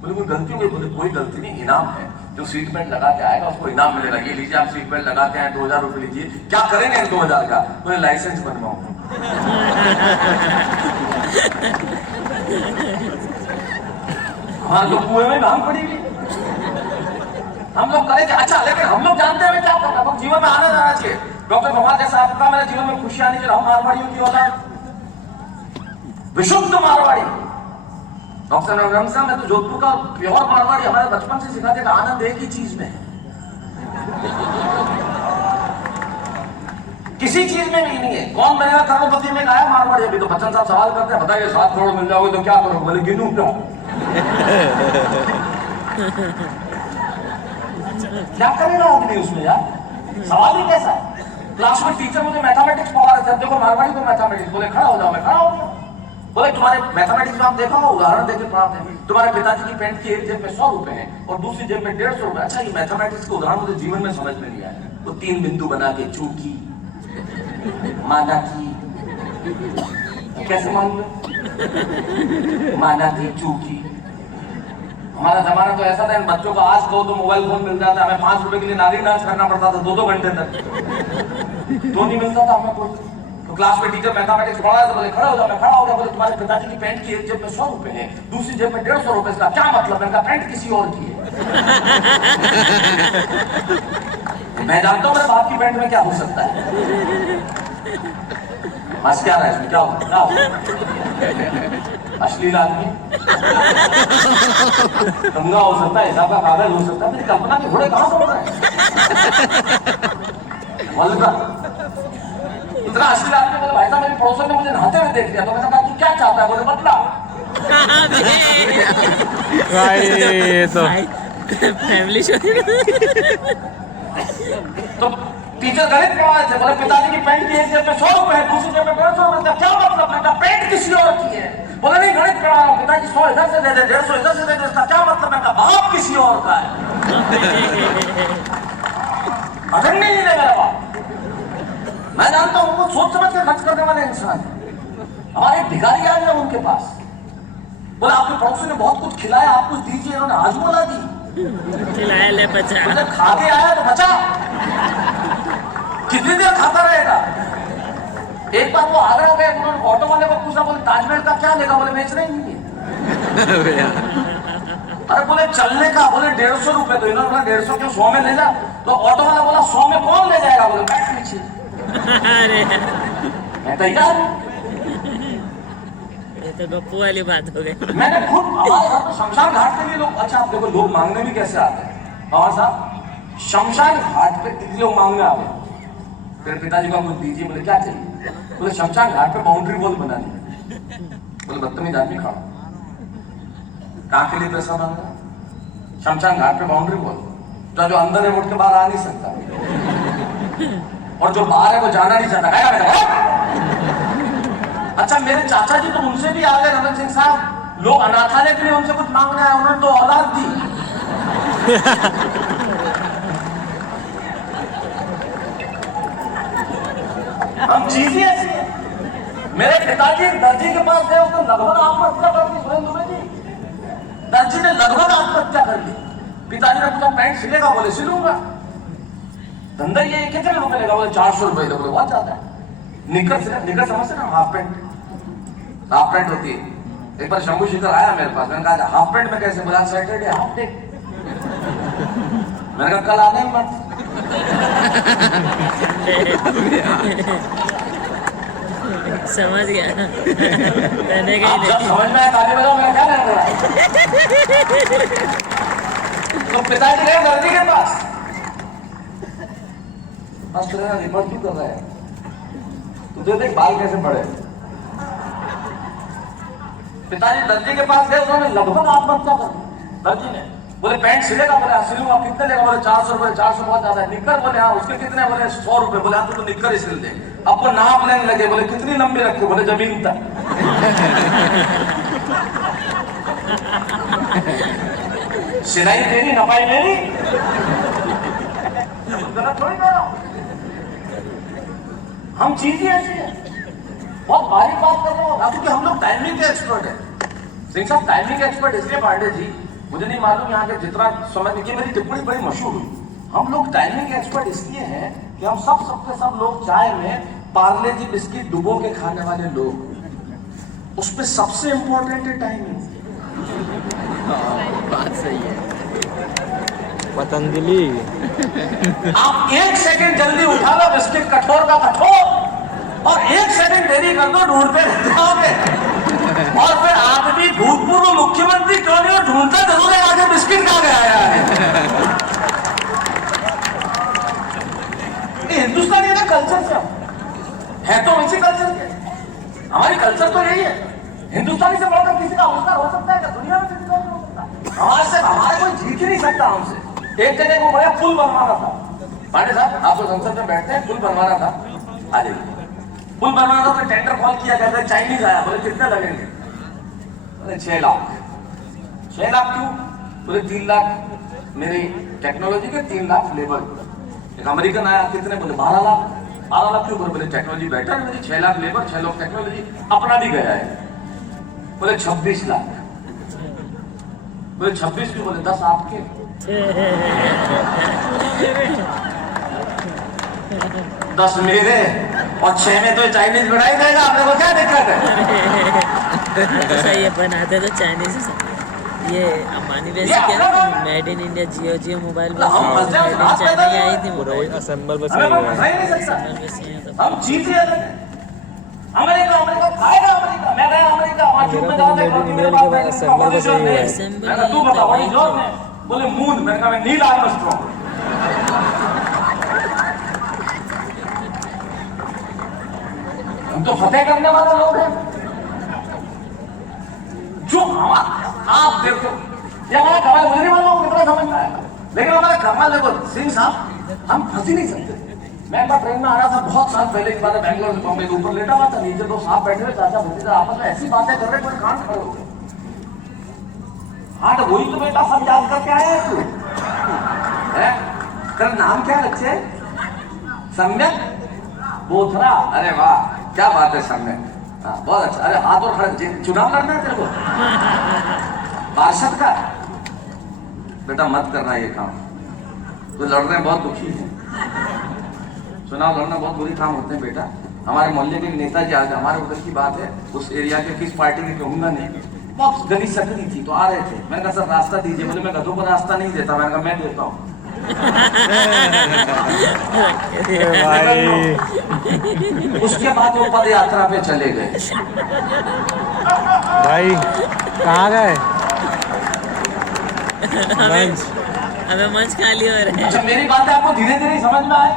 बोले कोई गलती हो गई? बोले कोई गलती नहीं, इनाम है, जो सीट बेल्ट लगा के आएगा उसको इनाम मिलेगा, ये लीजिए आप सीट बेल्ट लगा के आए, 2000 रुपए लीजिए। क्या करेंगे 2000 का? बोले लाइसेंस बनवाऊंगा। हमारे लोग कुएं में भांग पड़ी हुई, हम लोग करेंगे। अच्छा, लेकिन हम लोग जानते हैं क्या करना, हम जीवन में आनंद आना चाहिए। डॉक्टर भगवान जैसा आपका मेरे जीवन में खुशी आनी चाहिए। हम मारवाड़ियों की औलाद, विशुद्ध मारवाड़ी। डॉक्टर रघुराम साहब, मैं तो जोधपुर का प्योर मारवाड़ी, हमारे बचपन से सिखाते थे आनंद एक ही चीज में है, किसी चीज में भी नहीं है। कौन बनेगा करोड़पति में आया मारवाड़ी? अभी तो बच्चन साहब सवाल करते हैं, बताइए 7 करोड़ मिल जाओगे तो क्या करोगे? बोले गिनू क्या? क्या करेगा आदमी उसमें यार? सवाल ही कैसा है? क्लास में टीचर मुझे मैथमेटिक्स पढ़ा रहे थे, देखो मारवाड़ी को मैथमेटिक्स, बोले खड़ा हो जाओ, मैं खड़ा हो गया। बोले तुम्हारे मैथमेटिक्स में आप देखा हो, उदाहरण देके पढ़ाते हैं, तुम्हारे पिताजी की पेंट की एक जेब में 100 रुपए है और दूसरी जेब में 150 रुपए। अच्छा, ये मैथमेटिक्स के उदाहरण मुझे जीवन में समझ में नहीं आया। तो 3 बिंदु बना के चूकी माना की, कैसे मान लो? माना की चूकी। हमारा जमाना तो ऐसा था, इन बच्चों को आज कहो तो मोबाइल फोन मिल जाता है, हमें 5 रुपए के लिए नारी डांस करना पड़ता था 2-2 घंटे तक, तो नहीं मिलता था हमें कोई। तो क्लास में टीचर मैथमेटिक्स पढ़ा तो बोले खड़ा हो जाओ, मैं खड़ा हो गया। बोले तुम्हारे पिताजी की पेंट की एक जेब में 100 रुपए है, दूसरी जेब में 150 रुपए, इसका क्या मतलब? इनका पेंट किसी और की है। मैं जानता हूँ मेरे बाप की पेंट में क्या हो सकता है, बस क्या रहा है इसमें, क्या हो? अश्लील आदमी, गंगा हो सकता है, हिसाब का कागज हो सकता है, मेरी कल्पना के घोड़े कहां दौड़ रहे हैं? इतना अश्लील आदमी। बोले भाई साहब, मेरी पड़ोसन ने मुझे नहाते हुए देख लिया, तो मैंने कहा कि क्या चाहता है? बोले बदला। ये तो फैमिली शो। तो टीचर गणित पढ़ा रहे थे, बोले पिताजी की पेंट की एक जेब में 100 रुपए है, दूसरी जेब में 150 रुपए, क्या मतलब? मैंने कहा पेंट किसी और की है। बोले नहीं, गणित पढ़ा रहा हूँ, पिताजी 100 इधर से दे दे, 150 इधर से दे दे, इसका क्या मतलब? मैंने कहा बाप किसी और का है। अटक नहीं है मेरा बाप। मैं जानता हूं वो सोच समझ के खर्च करने वाले इंसान है। हमारे भिखारी आ गए उनके पास, बोला आपके पड़ोसी ने बहुत कुछ खिलाया, आप कुछ दीजिए। इन्होंने हाजमोला दी, खिलाया ले बचा। बोले खा के आया तो बचा, कितनी देर खाता रहेगा। एक बार वो आगरा गए, उन्होंने ऑटो वाले को पूछा, बोले ताजमहल का क्या लेगा, बोले बेचना ही नहीं है। अरे बोले चलने का, बोले 150 रुपए। तो इन्होंने बोला 150 क्यों, 100 में ले जा। तो ऑटो वाला बोला 100 में कौन ले जाएगा, बोले बैठ नीचे। मैं तैयार हूं। ये तो गप्पू वाली बात हो गई। मैंने खुद हमारे घर पर शमशान घाट के लिए लोग, अच्छा आप देखो लोग मांगने भी कैसे आते हैं। बाबा साहब शमशान घाट पे कितने लोग मांगने आ गए, फिर पिताजी को कुछ दीजिए, बोले क्या चाहिए, बोले शमशान घाट पे बाउंड्री वॉल बना दी। बोले बदतमीज आदमी खड़ा, कहाँ के लिए पैसा मांग रहा, शमशान घाट पे बाउंड्री वॉल, जो अंदर है उठ के बाहर आ नहीं सकता, और जो बाहर है वो जाना नहीं चाहता। अच्छा मेरे चाचा जी तो उनसे भी आ गए, रमन सिंह साहब, लोग अनाथालय के लिए उनसे कुछ मांगना है, उन्होंने तो औलाद दी। हम चीजें ऐसी हैं। मेरे पिताजी दर्जी के पास गए, उसने लगभग आत्महत्या कर दी। सुरेंद्र दुबे जी, दर्जी ने लगभग आत्महत्या कर दी। पिताजी ने पूछा पैंट सिलेगा, बोले सिलूंगा। धंधा ये कितने रुपए लेगा, बोले 400 रुपए। बोले बहुत ज्यादा है। निकर समझते ना, हाफ पैंट होती है। एक बार शंभू शेखर आया मेरे पास, मैंने कहा हाफ पैंट में कैसे, बोला सैटरडे हाफ डे। मैंने कहा कल आने मत। समझ गया, रहने का ही जब समझ में आया ताली बजाओ, मेरा क्या रहने रहा। तो पिताजी गए दर्जी के पास, बस तेरा रिपोर्ट क्यों कर रहा है, तुझे देख बाल कैसे पड़े। पिताजी दर्जी के पास गए, उन्होंने लगभग आत्महत्या कर दी। दर्जी ने बोले पैंट सिलेगा, बोले सिलूंगा। कितने लेगा, बोले 400 रुपए। 400 बहुत ज्यादा है। निक्कर, बोले हाँ उसके कितने, बोले 100 रुपए। बोले हाँ तो निक्कर ही सिल दे। अब वो नाप लेने लगे, बोले कितनी लंबी रखे, बोले जमीन तक। सिलाई तेरी नपाई मेरी, थोड़ी कर रहा हूं। हम चीजें ऐसी है, बहुत भारी बात कर रहा हूँ, क्योंकि हम लोग टाइमिंग के एक्सपर्ट है। सिंह साहब टाइमिंग के एक्सपर्ट इसलिए पांडे जी, मुझे नहीं मालूम यहाँ के जितना समझ की मेरी टिप्पणी बड़ी मशहूर हुई। हम लोग टाइमिंग के एक्सपर्ट इसलिए हैं कि हम सब लोग चाय में पार्ले जी बिस्किट डुबो के खाने वाले लोग, उसमें सबसे इंपॉर्टेंट है टाइमिंग। बात सही है। पतंजलि आप 1 सेकंड जल्दी उठा लो बिस्किट कठोर का कठोर, और 1 सेकंड देरी कर दो ढूंढते रहते होंगे। और फिर आदमी भूतपूर्व मुख्यमंत्री क्यों नहीं हो, ढूंढता जरूर है आगे बिस्किट कहाँ गया है। ये हिंदुस्तानी है ना कल्चर से, है तो इसी कल्चर के। हमारी कल्चर तो यही है। हिंदुस्तानी से बढ़कर किसी का अवसर हो सकता है क्या, दुनिया में किसी का नहीं हो सकता। हमारे कोई जीत ही नहीं सकता हमसे। एक जगह को बड़ा पुल बनवाना था, पांडे साहब आप तो संसद में बैठते हैं, पुल बनवाना था। अरे पुल बनवाना था तो टेंडर कॉल किया गया था, चाइनीज आया, बोले कितने लगेंगे, बोले 6 लाख। 6 लाख क्यों, बोले 3 लाख मेरी टेक्नोलॉजी के, 3 लाख लेबर। एक अमेरिकन आया, कितने, बोले 12 लाख। 12 लाख क्यों, बोले टेक्नोलॉजी बेटर है मेरी, 6 लाख लेबर 6 लाख टेक्नोलॉजी। अपना भी गया है, बोले 26 लाख। बोले 26 क्यों, बोले 10 आपके। 10 मेरे और 6 में तो चाइनीज बनाई देगा, अपने को क्या दिक्कत है। अच्छा ये बनाते तो चाइनीज से। ये अंबानी वैसे क्या made in India Jio mobile made in China ही आई थी मोबाइल असेंबल बस हम जीते अमेरिका खाएगा, अमेरिका मैं गया अमेरिका, वहां ट्यूब में जाओ देखो मेरे पास मैंने तू बता बड़ी जोर में, बोले मून, मैंने कहा मैं नील आर्मस्ट्रॉन्ग। हम तो फतेह करने वाले लोग हैं। जो आप देखो ये हमारा कमाल, मुझे नहीं मालूम कितना समझ में आएगा, लेकिन हमारा कमाल देखो सिंह साहब, हम फंस ही नहीं सकते। मैं एक बार ट्रेन में आ रहा था बहुत साल पहले की बात है, बैंगलोर से बॉम्बे के ऊपर लेटा हुआ था, नीचे 2 साहब बैठे हुए चाचा भतीजा आपस में ऐसी बातें कर रहे, कोई कान खड़े हो गए। हाँ तो वही तो बेटा सब याद करके आया है तू, तेरा नाम क्या बच्चे, सम्यक बोथरा, अरे वाह क्या बात है सम्यक, हाँ बहुत अच्छा। अरे हाथ और खड़े, चुनाव लड़ना है तेरे को पार्षद का? बेटा मत करना ये काम, तो लड़ने बहुत दुखी है। चुनाव लड़ना बहुत बुरी काम होते हैं बेटा। हमारे मोहल्ले के नेताजी आज हमारे उधर की बात है, उस एरिया के किस पार्टी के कहूंगा नहीं, बहुत गली सकरी थी तो आ रहे थे, मैंने कहा सर रास्ता दीजिए, बोले मैं गधों को रास्ता नहीं देता, मैंने कहा मैं देता हूँ। उसके बाद वो पद यात्रा पे चले गए। भाई कहाँ गए? हमें मंच खाली हो रहा है। अच्छा मेरी बात है आपको धीरे धीरे समझ में आए,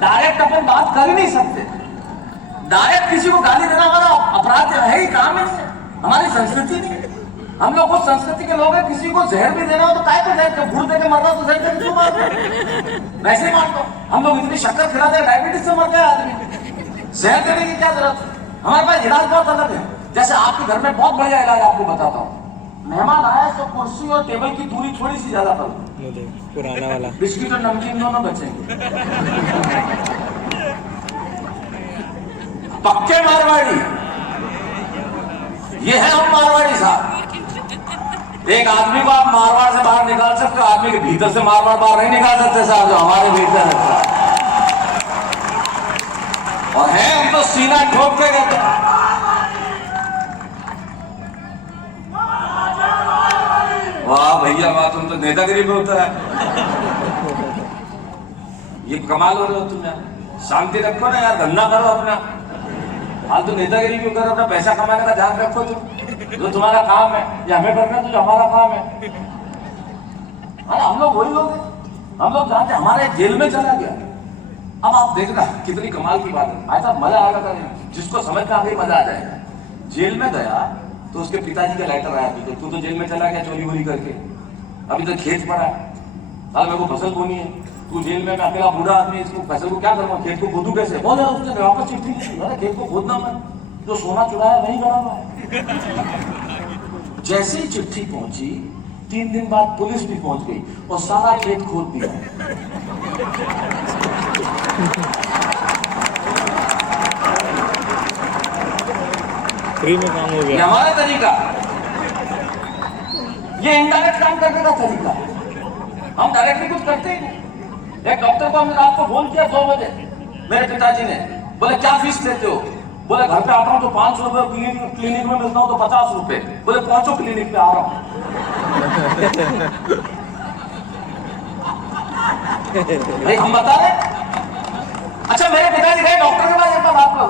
डायरेक्ट अपन बात कर ही नहीं सकते। डायरेक्ट किसी को गाली देना हमारा अपराध है ही, काम है, हमारी संस्कृति नहीं। हम लोग उस संस्कृति के लोग हैं, किसी को जहर भी देना हो तो काय को जहर, गुड़ दे के मरना तो जहर दे क्यों मार दो, वैसे ही मार दो। हम लोग इतनी शक्कर खिलाते हैं, डायबिटीज से मरते हैं आदमी, जहर देने की क्या जरूरत है? हमारे पास इलाज बहुत अलग है। जैसे आपके घर में बहुत बढ़िया इलाज आपको बताता हूँ, मेहमान आया तो कुर्सी और टेबल की दूरी थोड़ी सी ज्यादा कर दो, पुराना वाला बिस्किट और नमकीन दोनों बचेंगे। पक्के मारवाड़ी, ये है हम मारवाड़ी साहब। एक आदमी को आप मारवाड़ से बाहर निकाल सकते हो, आदमी के भीतर से मारवाड़ बाहर नहीं निकाल सकते साहब, जो हमारे भीतर है साहब। और है हम तो सीना ठोक के कहते हैं। वाह भैया वाह, तुम तो नेतागिरी में होता है, ये कमाल हो रहे हो तुम यार। शांति रखो ना यार, धंधा करो अपना, फालतू नेतागिरी क्यों करो? अपना पैसा कमाने का ध्यान रखो तुम, जो तुम्हारा काम है ये हमें करना है, तो जो हमारा काम है। अरे हम लोग वही लोग हैं, हम लोग जानते हमारे जेल में चला गया। अब आप देखना कितनी कमाल की बात है, ऐसा मजा आएगा करें, जिसको समझ में आ गई मजा आ जाएगा। जेल में गया तो उसके पिताजी का लेटर आया, तू तो जेल में चला गया चोरी वोरी करके, अभी तो खेत पड़ा है, कल मेरे को फसल बोनी है, तू जेल में, मैं अकेला बूढ़ा आदमी, इसको फसल को क्या करूँगा, खेत को खोदू कैसे? बोले उसने वापस चिट्ठी लिखी, खेत को खोदना मत, जो सोना चुराया वही गड़ा। जैसे ही चिट्ठी पहुंची 3 दिन बाद पुलिस भी पहुंच गई और सारा खेत खोद दिया। फ्री में काम हो ये गया। हमारा तरीका, ये इनडायरेक्ट काम करने का तरीका। हम डायरेक्टली कुछ करते ही नहीं। एक डॉक्टर को हमने रात को फोन किया 2 बजे, मेरे पिताजी ने, बोले क्या फीस लेते हो? बोले घर पे आता हूँ तो 500 रुपए, क्लिनिक में मिलता हूँ तो 50 रुपए। बोले पहुंचो क्लिनिक पे, आ रहा हूँ। हम बता रहे। अच्छा मेरे पिताजी गए डॉक्टर के पास, एक बार बात करो,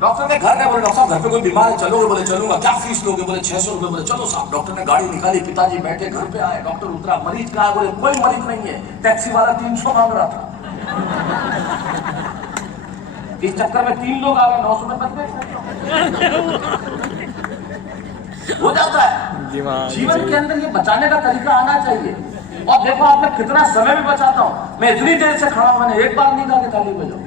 डॉक्टर के घर गए, बोले डॉक्टर साहब घर पे कोई बीमार है, चलोगे? बोले चलूंगा। क्या फीस लोगे? बोले 600 रुपए। बोले चलो साहब। डॉक्टर ने गाड़ी निकाली, पिताजी बैठे, घर पे आए, डॉक्टर उतरा, मरीज कहा? बोले कोई मरीज नहीं है, टैक्सी वाला 300 मांग रहा था। इस चक्कर में 3 लोग आ गए, 900 में बच गए। हो जाता है। जीवन के अंदर ये बचाने का तरीका आना चाहिए। और देखो आप मैं कितना समय भी बचाता हूँ, मैं इतनी देर से खड़ा हूं, मैंने एक बार नहीं कहा कि ताली बजाओ।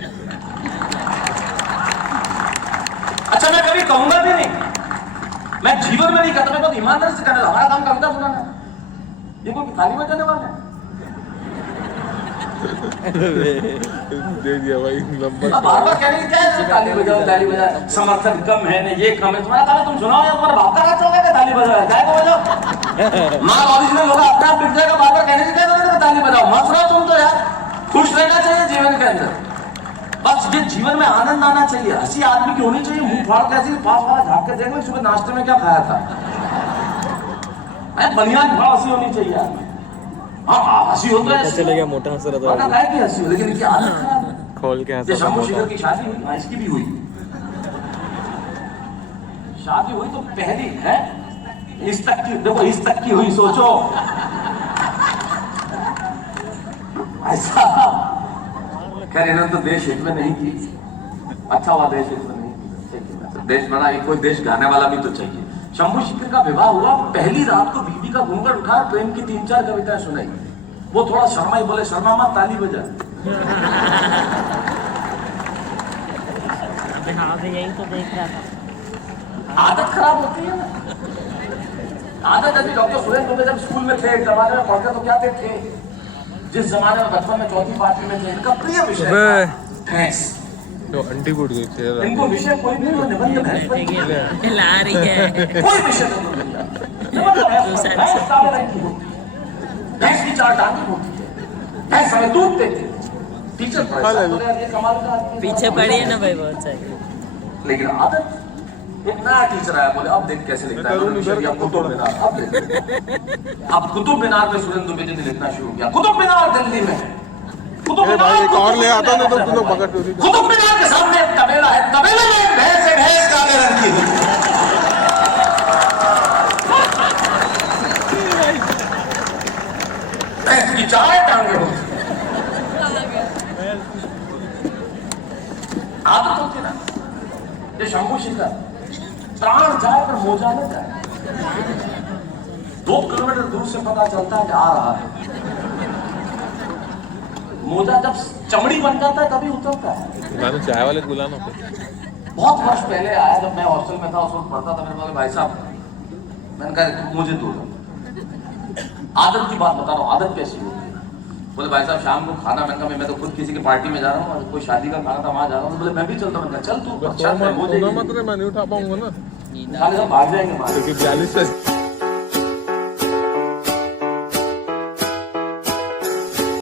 अच्छा मैं कभी कहूंगा भी नहीं, मैं जीवन में नहीं कहता, मैं बहुत ईमानदारी से कहता, हमारा काम कविता सुनाना, ये कोई ताली बजाने वाला है? दे दिया भाई लंबा। अब बार-बार कहने की क्या है, ताली बजाओ, समर्थन कम है ना, ये कम है, तुम्हारा ताला तुम सुनाओ या तुम्हारा बाप का हाथ चल गया, ताली बजाओ, गाय को बजाओ। माँ ओरिजिनल होगा, अपने आप बिक जाएगा, बार-बार कहने की क्या जरूरत है, ताली बजाओ, मत सुनाओ तुम तो यार। खुश रहना चाहिए जीवन के अंदर, बस ये जीवन में आनंद आना चाहिए। हंसी आदमी की होनी चाहिए, मुंह फाड़ कैसी पास वाला झाँक के देख लो, सुबह नाश्ते में क्या खाया था, बनियान फाड़ हंसी होनी चाहिए आदमी। हाँ हंसी हो तो चले गया, मोटा हंस रहा था, की हंसी हो, लेकिन इनकी आदत खराब है। खोल के हंसा। शंभू शेखर की शादी हुई, हाँ इसकी भी हुई, शादी हुई तो पहली है इस तक की, देखो इस तक की हुई, सोचो ऐसा। खैर इन्होंने तो देश हित में नहीं की, अच्छा हुआ देश हित में नहीं की, देश बना, कोई देश गाने वाला भी तो चाहिए। शंभू शेखर का विवाह हुआ, पहली रात को बीबी का घूंघट उठाया, प्रेम की 3-4 कविताएं सुनाई, वो थोड़ा शर्माई, बोले शर्मा मत, ताली बजा। हाँ यही तो देख रहा था। आदत खराब होती है ना, आदत। अभी डॉक्टर सुरेंद्र दुबे जब स्कूल में थे, जमाने में पढ़ते तो क्या थे, जिस जमाने में बचपन में चौथी पांचवी में थे, इनका प्रिय विषय था भैंस। तो अंटी फूट गई थी इनको विषय कोई नहीं, वो निबंध भैंस पर लिखे हैं। ला रही है कोई विषय नहीं मिलता। निबंध भैंस पर, भैंस काले रंग की होती है, भैंस की 4 टांगें होती है, भैंस हमें दूध देती है। टीचर परेशान हो रहे हैं, ये कमाल का आदमी है। पीछे पड़ी है ना भाई बहुत सारी। लेकिन आदत, एक नया टीचर आया, बोले अब देख कैसे लिखता है, अब कुतुब मीनार, अब देख। अब कुतुब मीनार पे सुरेंद्र द्विवेदी ने लिखना शुरू किया। कुतुब मीनार दिल्ली में, कुतुब भाई मीनार, एक और ले आता ना तो तुम लोग पकड़ चोरी कुतुब मीनार के सामने एक तबेला है, तबेले में एक भैंस है, भैंस काले रंग की होती है। भैंस की 4 टांगे होती है। आदत होती है ना, ये शंभू शिखर प्राण जाए पर मोजा न जाए। 2 किलोमीटर दूर से पता चलता है कि आ रहा है। मोजा जब चमड़ी बन जाता है तभी उतरता है। मैंने चाय वाले को बुलाना फिर। बहुत वर्ष पहले आया, जब मैं हॉस्टल में था, उस वक्त पढ़ता था। मेरे बोले भाई साहब, मैंने कहा मुझे दो। आदत की बात बता रहा हूँ, आदत कैसी होती है। बोले भाई साहब शाम को खाना, मैंने कहा मैं तो खुद किसी की पार्टी में जा रहा हूँ, कोई शादी का खाना था वहां जा रहा हूँ। बोले मैं भी चलता हूँ। मैंने कहा चल तू, अच्छा मत मैं नहीं उठा पाऊंगा ना भाग जाएंगे। क्योंकि 42 से